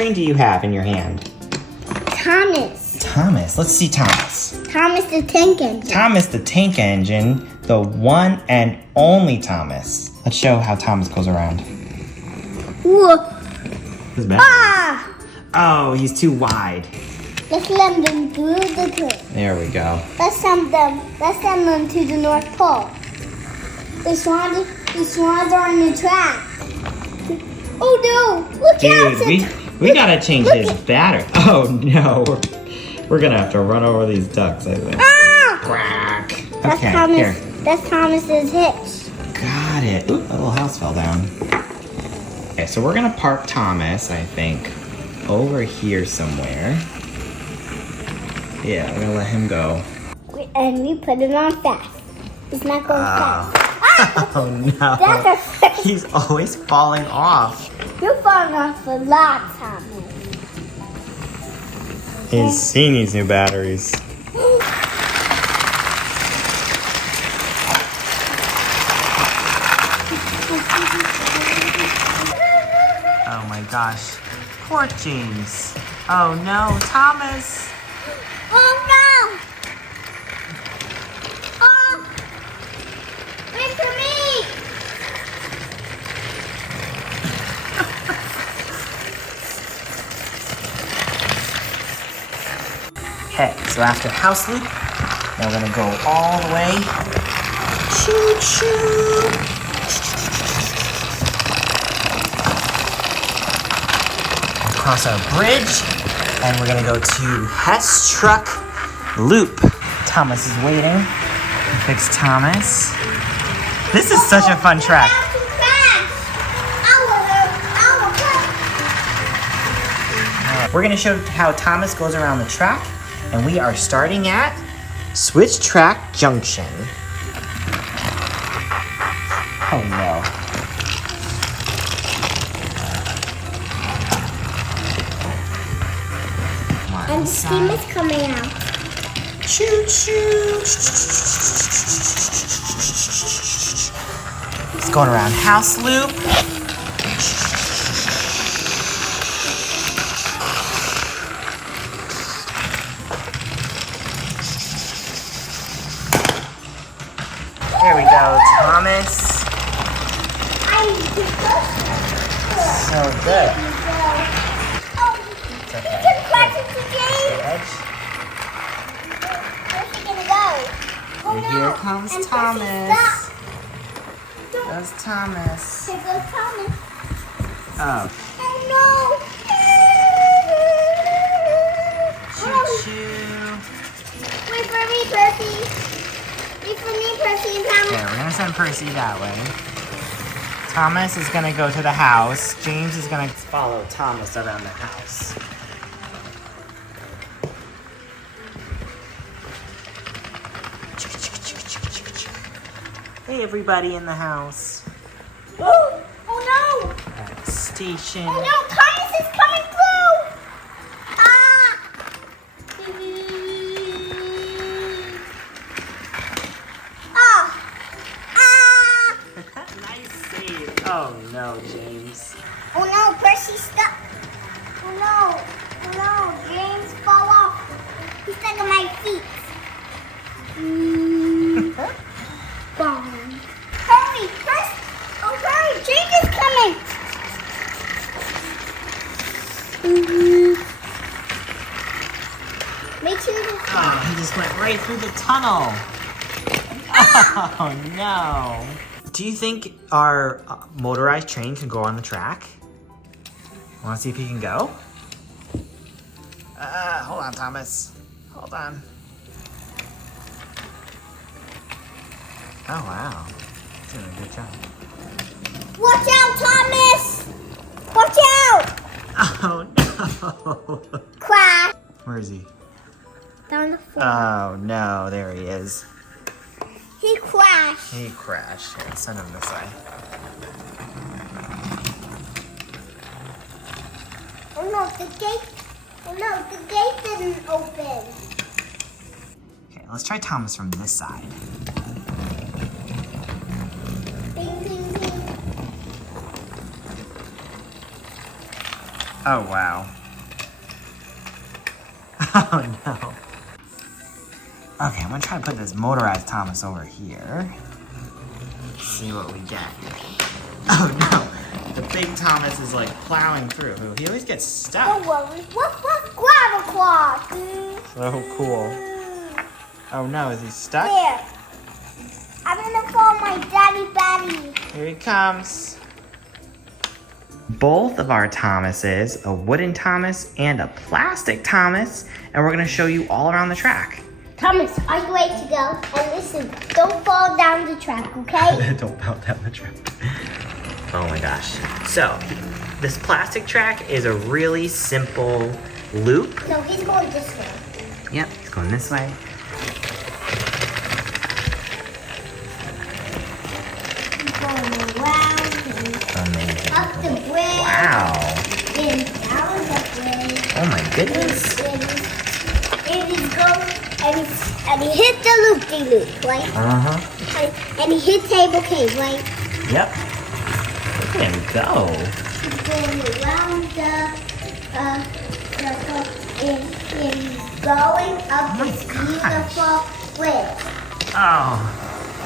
train do you have in your hand? Thomas. Thomas. Let's see Thomas. Thomas the tank engine. Thomas the tank engine, the one and only Thomas. Let's show how Thomas goes around. Whoa. Ah! Oh, he's too wide. Let's send them through the tree. There we go. Let's send them to the North Pole. The swans are on the track. Oh no! Look out! Dude, we gotta change his battery. Oh no, we're gonna have to run over these ducks, I think. Ah! Quack. That's Okay, Thomas. here. That's Thomas's hitch. Got it. Ooh, a little house fell down. Okay, so we're gonna park Thomas, I think, over here somewhere. Yeah, we're gonna let him go. And we put it on fast. It's not going fast. Oh no. He's always falling off. You're falling off a lot, Thomas. He needs new batteries. Oh my gosh. Poor James. Oh no, Thomas. Oh no! Oh! Wait for me! Okay, so after house loop, now we're gonna go all the way. Choo choo! Across our bridge, and we're gonna go to Hess Truck Loop. Thomas is waiting. Fix Thomas. This is such a fun track. We're gonna show how Thomas goes around the track, and we are starting at Switch Track Junction. Oh no. And the steam is coming out. Choo choo. It's going around house loop. There we go, Thomas. So good. And here comes Thomas. There's Thomas. Here goes Thomas. Oh. Oh no! Choo-choo. Wait for me, Percy. Wait for me, Percy and Thomas. Yeah, we're gonna send Percy that way. Thomas is gonna go to the house. James is gonna follow Thomas around the house. Hey, everybody in the house. Oh no! At the station. Oh no, Thomas is coming through! Ah! Ah! Ah! Nice save. Oh no, James. Oh no, Percy's stuck. Oh no. Oh no, James fall off. He's stuck on my feet. Boom. Hurry, Percy. Oh, hurry, James is coming. Make sure to Oh, he just went right through the tunnel. Oh no. Do you think our motorized train can go on the track? Want to see if he can go? Hold on, Thomas. Hold on. Oh, wow. He's doing a good job. Watch out, Thomas! Watch out! Oh, no. Crash. Where is he? Down the floor. Oh, no. There he is. He crashed. He crashed. Here, send him this way. Oh no, the gate. Oh no, the gate didn't open. Okay, let's try Thomas from this side. Ding, ding, ding. Oh, wow. Oh, no. Okay, I'm gonna try to put this motorized Thomas over here. See what we get. Oh, no. The big Thomas is like plowing through. He always gets stuck. Don't worry. What? Grab a clock. So cool. Oh, no. Is he stuck? There. I'm gonna call my daddy Batty. Here he comes. Both of our Thomases, a wooden Thomas and a plastic Thomas, and we're gonna show you all around the track. Thomas, are you ready to go? And listen, don't fall down the track, okay? Don't fall down the track. Oh my gosh. So, this plastic track is a really simple loop. No, he's going this way. Yep, it's going this way. He's going around and Amazing. up the bridge. Wow. And down the bridge. Oh my goodness. And he's going, and he hit the loop-de-loop, right? Uh-huh. And he hit Table Cave, right? Yep. There we go. He's going around the circle, and he's going up Oh my this beautiful bridge. Oh.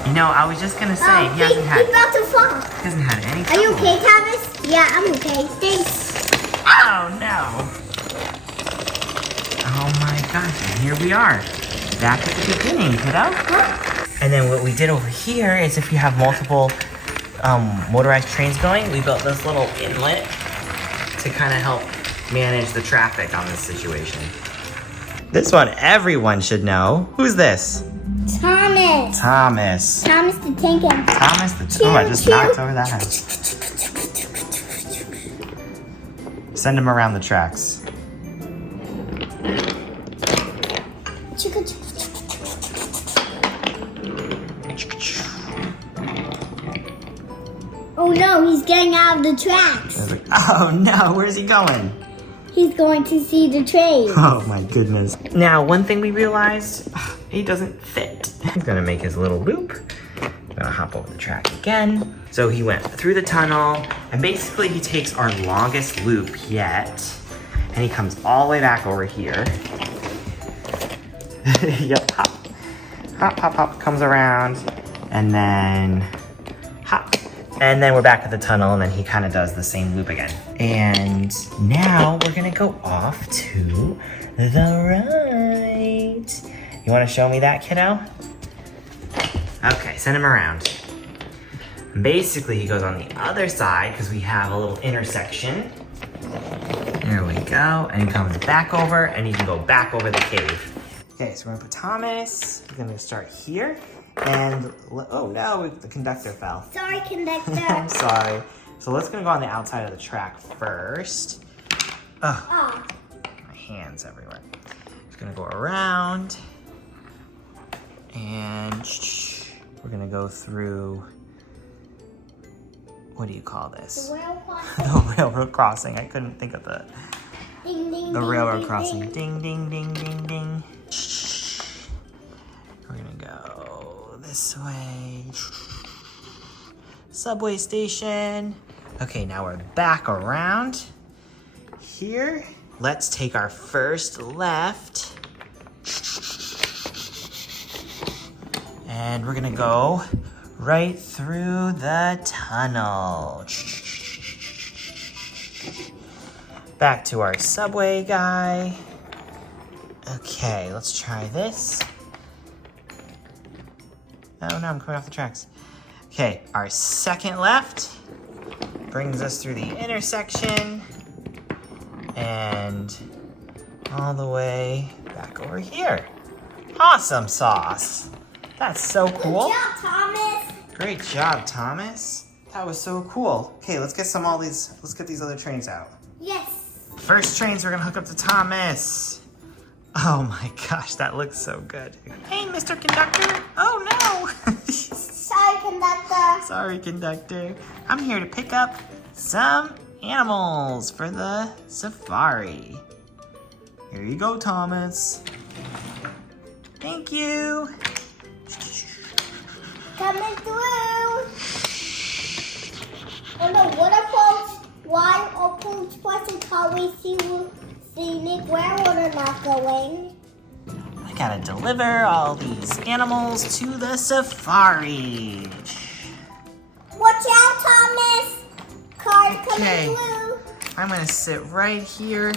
You know, I was just gonna say, he hasn't He's about to fall. had any Are you trouble. okay, Thomas? Yeah, I'm okay. Thanks. Oh no. Oh my gosh, and here we are. Back at the beginning, kiddo. And then what we did over here is if you have multiple motorized trains going, we built this little inlet to kind of help manage the traffic on this situation. This one everyone should know. Who's this? Thomas. Thomas. Thomas the Tank Engine. Thomas the Oh, I just knocked over that house. Send him around the tracks. Oh no, he's getting out of the tracks. Oh no, where's he going? He's going to see the train. Oh my goodness. Now, one thing we realized, he doesn't fit. He's gonna make his little loop. Gonna hop over the track again. So he went through the tunnel, and basically he takes our longest loop yet, and he comes all the way back over here. Yep, hop. Hop, hop, hop, comes around, and then hop. And then we're back at the tunnel, and then he kind of does the same loop again. And now we're gonna go off to the right. You wanna show me that, kiddo? Okay, send him around. Basically, he goes on the other side because we have a little intersection. There we go, and he comes back over, and he can go back over the cave. Okay, so we're gonna put Thomas. We're gonna start here. And, oh no, the conductor fell. Sorry, conductor. I'm sorry. So let's gonna go on the outside of the track first. Ugh, Oh. my hands everywhere. Just gonna go around. And we're gonna go through, what do you call this? The rail crossing. The railroad crossing. I couldn't think of the Ding, ding, the ding, railroad ding, crossing. ding. Ding, ding, ding, ding, ding. We're gonna go this way. Subway station. Okay, now we're back around here. Let's take our first left. And we're gonna go right through the tunnel. Back to our subway guy. Okay, let's try this. Oh no, I'm coming off the tracks. Okay, our second left brings us through the intersection and all the way back over here. Awesome sauce. That's so cool. Good job, Thomas. Great job, Thomas. That was so cool. Okay, let's get let's get these other trains out. Yes. First trains we're gonna hook up to Thomas. Oh my gosh, that looks so good. Hey, Mr. Conductor. Oh no. Sorry, conductor. Sorry, conductor. I'm here to pick up some animals for the safari. Here you go, Thomas. Thank you. Coming through. Oh no, Why open twice until we see Nick where we're not going? I gotta deliver all these animals to the safari. Watch out, Thomas! Car Okay. coming blue. I'm gonna sit right here.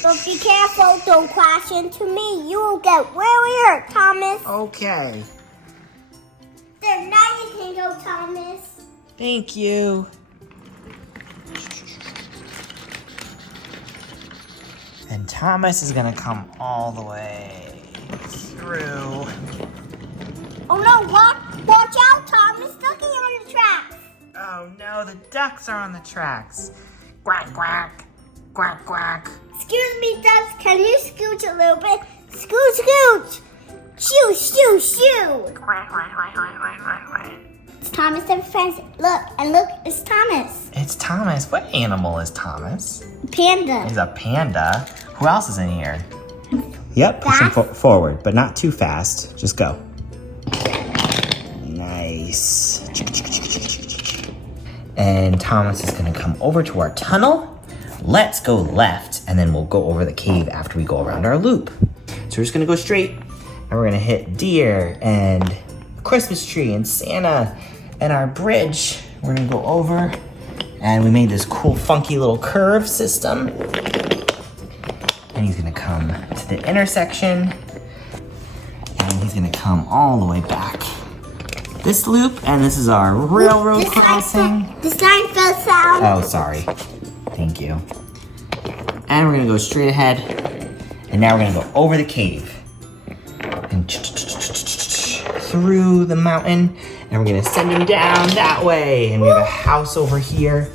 But be careful, don't crash into me. You will get really hurt, Thomas. Okay. There, now you can go, Thomas. Thank you. And Thomas is gonna come all the way through. Oh no, watch out, Thomas. Looking on the tracks. Oh no, the ducks are on the tracks. Quack, quack, quack, quack. Excuse me, ducks. Can you scooch a little bit? Scooch, scooch. Shoo, shoo, shoo. Quack, quack, quack, quack, quack, quack, quack. It's Thomas and friends. Look, it's Thomas. It's Thomas. What animal is Thomas? Panda. He's a panda. Who else is in here? Yep, push him forward, but not too fast. Just go. Nice. And Thomas is gonna come over to our tunnel. Let's go left, and then we'll go over the cave after we go around our loop. So we're just gonna go straight, and we're gonna hit deer and a Christmas tree and Santa and our bridge. We're gonna go over, and we made this cool, funky little curve system. And he's gonna come to the intersection, and he's gonna come all the way back this loop, and this is our railroad crossing. The sign fell down. Oh, sorry. Thank you. And we're gonna go straight ahead, and now we're gonna go over the cave and through the mountain, and we're gonna send him down that way. And we have a house over here.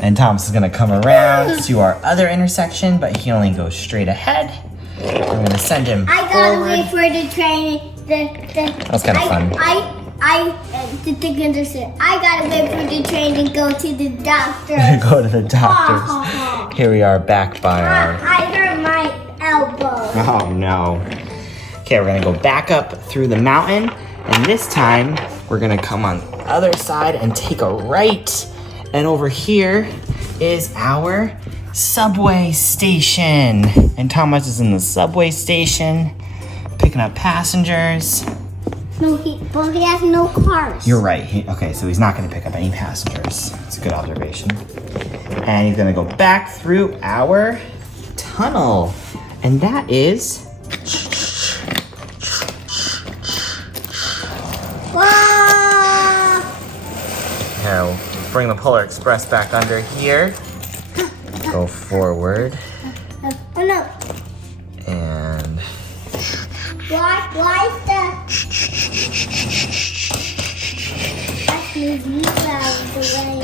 And Thomas is gonna come around to our other intersection, but he only goes straight ahead. We're gonna send him I gotta forward. wait for the train. That was kind of fun. I gotta wait for the train to go to the doctor. Go to the doctors. Here we are, backed by our. I hurt my elbow. Oh no. Okay, we're gonna go back up through the mountain, and this time we're gonna come on the other side and take a right. And over here is our subway station. And Thomas is in the subway station, picking up passengers. No, he has no cars. You're right. Okay, so he's not gonna pick up any passengers. That's a good observation. And he's gonna go back through our tunnel. And that is... Wow. Now, bring the Polar Express back under here. Go forward. Oh no. And... Why is that? Let's move you out of the way.